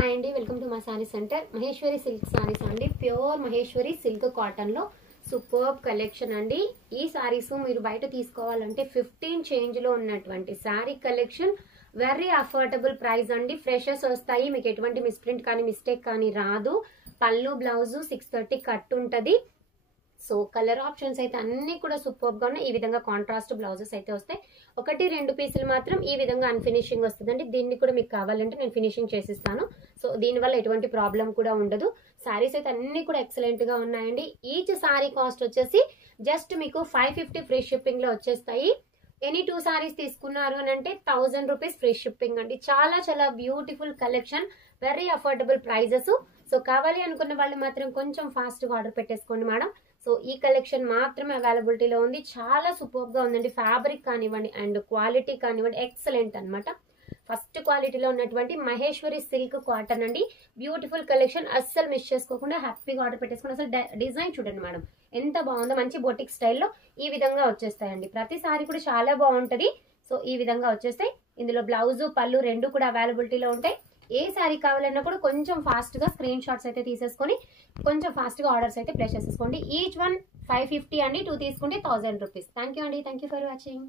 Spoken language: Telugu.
హాయ్ అండి, వెల్కమ్ టు మా sorry centre. Maheshwari silk saris అండి, ప్యూర్ మహేశ్వరి సిల్క్ కాటన్ లో సూపర్బ్ కలెక్షన్ అండి. ఈ సారీస్ మీరు బయట తీసుకోవాలంటే 15 చేంజ్ లో ఉన్నటువంటి sorry collection, very affordable price అండి. ఫ్రెషర్స్ వస్తాయి, మీకు ఎటువంటి మిస్ప్రింట్ కానీ మిస్టేక్ కానీ రాదు. పళ్ళు బ్లౌజ్ 630 కట్ ఉంటది. సో కలర్ ఆప్షన్స్ అయితే అన్ని కూడా సూపర్ గా ఉన్నాయి. ఈ విధంగా కాంట్రాస్ట్ బ్లౌజెస్ అయితే వస్తాయి. 1-2 పీసులు మాత్రం ఈ విధంగా అన్ఫినిషింగ్ వస్తుందండి. దీన్ని కూడా మీకు కావాలంటే నేను ఫినిషింగ్ చేసిస్తాను. సో దీనివల్ల ఎటువంటి ప్రాబ్లం కూడా ఉండదు. సారీస్ అయితే అన్ని కూడా ఎక్సలెంట్ గా ఉన్నాయండి. ఈచ్ సారీ కాస్ట్ వచ్చేసి జస్ట్ మీకు 550 ఫ్రీ షిప్పింగ్ లో వచ్చేస్తాయి. ఎనీ 2 సారీస్ తీసుకున్నారు అని అంటే 1000 రూపీస్ ఫ్రీ షిప్పింగ్ అండి. చాలా చాలా beautiful collection, very affordable prices. So కావాలి అనుకున్న వాళ్ళు మాత్రం కొంచెం ఫాస్ట్ గా ఆర్డర్ పెట్టేసుకోండి మేడం. సో ఈ కలెక్షన్ మాత్రమే అవైలబిలిటీలో ఉంది. చాలా సూపర్ గా ఉందండి. ఫ్యాబ్రిక్ కానివ్వండి అండ్ క్వాలిటీ కానివ్వండి ఎక్సలెంట్ అన్నమాట. ఫస్ట్ క్వాలిటీలో ఉన్నటువంటి మహేశ్వరి సిల్క్ కాటన్ అండి. బ్యూటిఫుల్ కలెక్షన్, అస్సలు మిస్ చేసుకోకుండా హ్యాపీగా ఆర్డర్ పెట్టేసుకోండి. అసలు డిజైన్ చూడండి మేడం, ఎంత బాగుందో. మంచి బొటిక్ స్టైల్లో ఈ విధంగా వచ్చేస్తాయండి. ప్రతిసారి కూడా చాలా బాగుంటది. సో ఈ విధంగా వచ్చేస్తాయి. ఇందులో బ్లౌజ్ పళ్ళు రెండు కూడా అవైలబిలిటీలో ఉంటాయి. ఏ శారీ కావాలన్నా కూడా కొంచెం ఫాస్ట్ గా స్క్రీన్ షాట్స్ అయితే తీసేసుకొని కొంచెం ఫాస్ట్ గా ఆర్డర్స్ అయితే ప్లేస్ చేసేసుకోండి. ఈచ్ వన్ 550 అండి. 2 తీసుకుంటే 1000 రూపీస్. థ్యాంక్ యూ అండి. Thank you for watching.